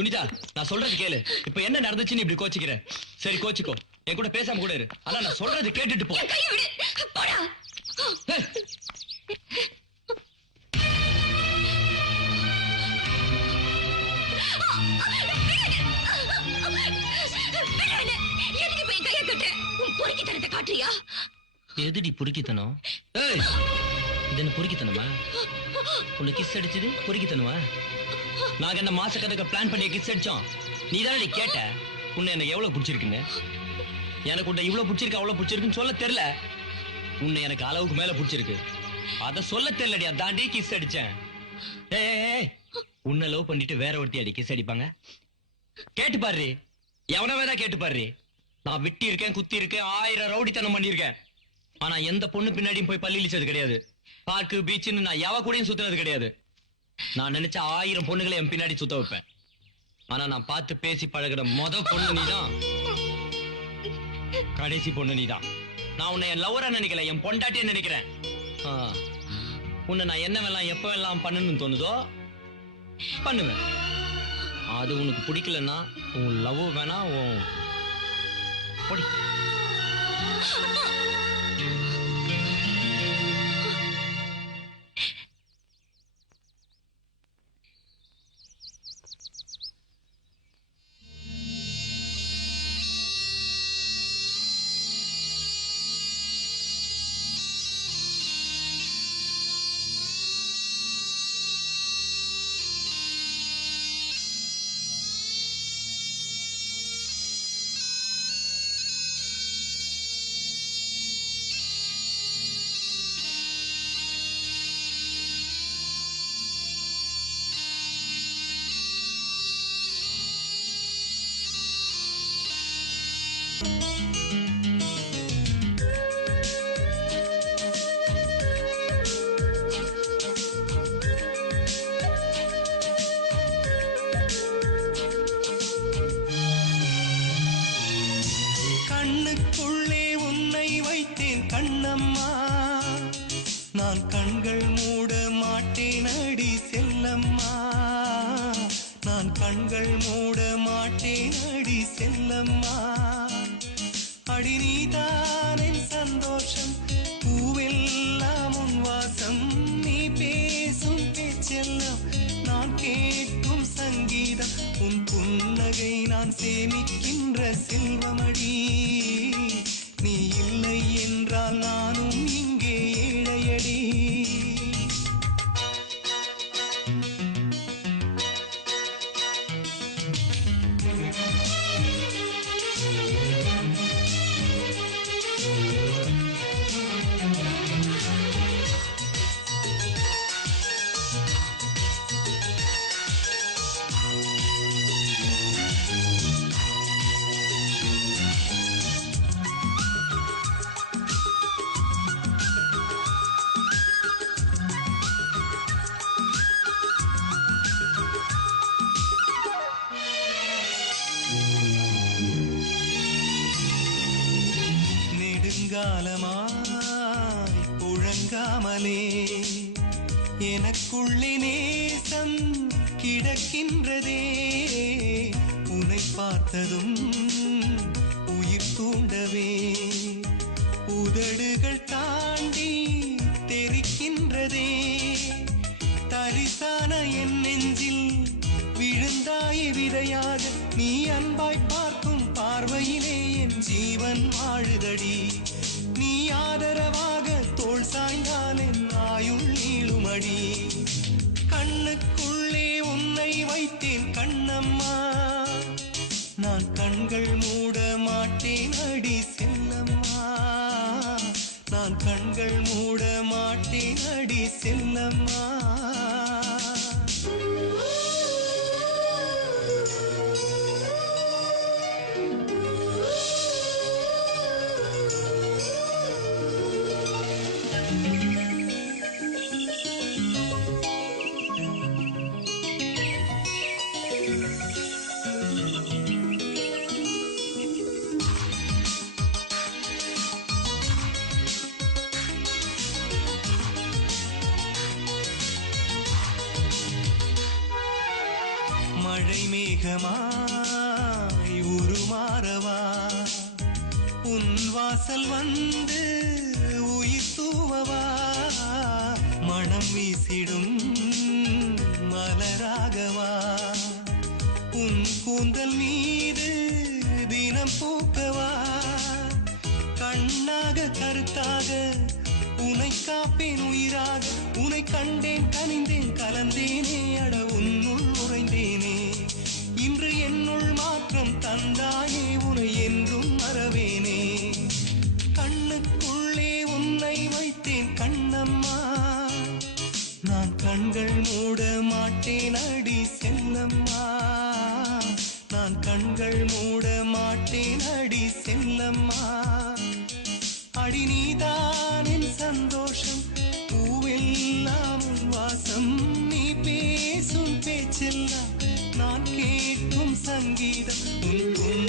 சுனிதா, நான் சொல்றது கேளு. இப்ப என்ன நடந்துச்சுன்னு இப்படி கோச்சிக்கிற? சரி கோச்சிக்கோ, என் கூட பேசாம கூட இரு. ஆனா நான் சொல்றது கேட்டுட்டு போ. கையை விடு, போடா. எதுக்கு போய் கையை கட்ட? உன் பொறுக்கித்தனத்தை காட்டுறியா? எதுடி பொறுக்கித்தனம்? இது என்ன பொறுக்கித்தனமா? உன்னை கிஸ் அடிச்சது பொறுக்கித்தனமா? நாங்க என்ன மாச கணக்க பிளான் பண்ணி கிஸ் அடிச்சோம். நீ தானே கேட்ட உன்னை எனக்கு எவ்வளவு பிடிச்சிருக்குன்னு. எனக்கு உன்னை இவ்வளவு பிடிச்சிருக்கு அவ்வளவு பிடிச்சிருக்குன்னு சொல்ல தெரியல. உன்னை எனக்கு அளவுக்கு மேல பிடிச்சிருக்கு, அத சொல்ல தெரியலடி. அதாண்டி கிஸ் அடிச்சேன். உன்னை லவ் பண்ணிட்டு வேற ஒருத்தி அடி கிஸ் அடிப்பாங்க? கேட்டு பாரு, எவனவேதா கேட்டு பாரு. நான் வெட்டி இருக்கேன், குத்தி இருக்கேன், 1000 ரவுடித்தனம் பண்ணிருக்கேன். ஆனா எந்த பொண்ணு பின்னாடியும் போய் பள்ளி இழிச்சது கிடையாது. பார்க்கு பீச்சுன்னு நான் எவ கூடயும் சுத்தினது கிடையாது. நான் நினைச்ச 1000 பொண்ணுகளை என் பின்னாடி சுத்த வைப்பேன். ஆனா நான் பார்த்து பேசி பழகிற பொண்ணு நீதான், கடைசி பொண்ணு நீதான். நான் உன்னை என் லவ்வரா நினைக்கல, என் பொண்டாட்டிய நினைக்கிறேன். உன்னை நான் என்னவெல்லாம் எப்பவெல்லாம் பண்ணணும்னு தோணுதோ பண்ணுவேன். அது உனக்கு பிடிக்கலன்னா உன் லவ் வேணா உன் பொடி. கண்ணுக்குள்ளே உன்னை வைத்தேன் கண்ணம்மா, நான் கண்கள் மூட மாட்டேன் அடி செல்லம்மா. நான் கண்கள் மூட மாட்டேன் அடி செல்லம்மா. அடி நீதான் என் சந்தோஷம், பூவெல்லாம் உன் வாசம். நீ பேசும் பேச்செல்லாம் நான் கேட்கும் சங்கீதம். உன் புன்னகை நான் சேமிக்கின்ற செல்வமடி. நீ இல்லை என்றால் நானும் இங்கே ஏழையடி. நெடுங்காலமாய் புழங்காமலே எனக்குள்ளே நேசம் கிடக்கின்றதே. உன்னை பார்த்ததும் உயிர் தூண்டவே உதடுகள் தாண்டி தெரிக்கின்றதே. தரிசான என் நெஞ்சில் விழுந்தாய் விதையாக. நீ அன்பாய் பார்க்கும் பார்வையிலே என் ஜீவன் வாழுதடி. நீ ஆதரவாக தோள் சாய்ந்தால் என் ஆயுள் நீளுமடி. கண்ணுக்குள்ளே உன்னை வைத்தேன் கண்ணம்மா, நான் கண்கள் மூட மாட்டேன் அடி செல்லம்மா. நான் கண்கள் மூட மாட்டேன் அடி செல்லம்மா. மழை மேகமாய் உருமாறவா உன் வாசல் வந்து உயிர் தூவவா மனம் வீசிடும் மலராகவா உன் கூந்தல் மீது தினம் பூக்கவா கண்ணாக கருத்தாக உனை காப்பேன் உயிராக உனை கண்டேன் கனிந்தேன் கலந்தேனே அட உன்னுள் உறைந்தேனே இன்று என்னுள் மாற்றம் தந்தாயே உனை என்றும் மறவேனே கண்ணுக்குள்ளே உன்னை வைத்தேன் கண்ணம்மா நான் கண்கள் மூட மாட்டேன் அடி செல்லம்மா நான் கண்கள் மூட மாட்டேன் அடி செல்லம்மா அடி நீதான் என் சந்தோஷம் பூவெல்லாம் உன் வாசம் நீ பேசும் பேச்செல்லாம் நான் கேட்கும் சங்கீதம் உன்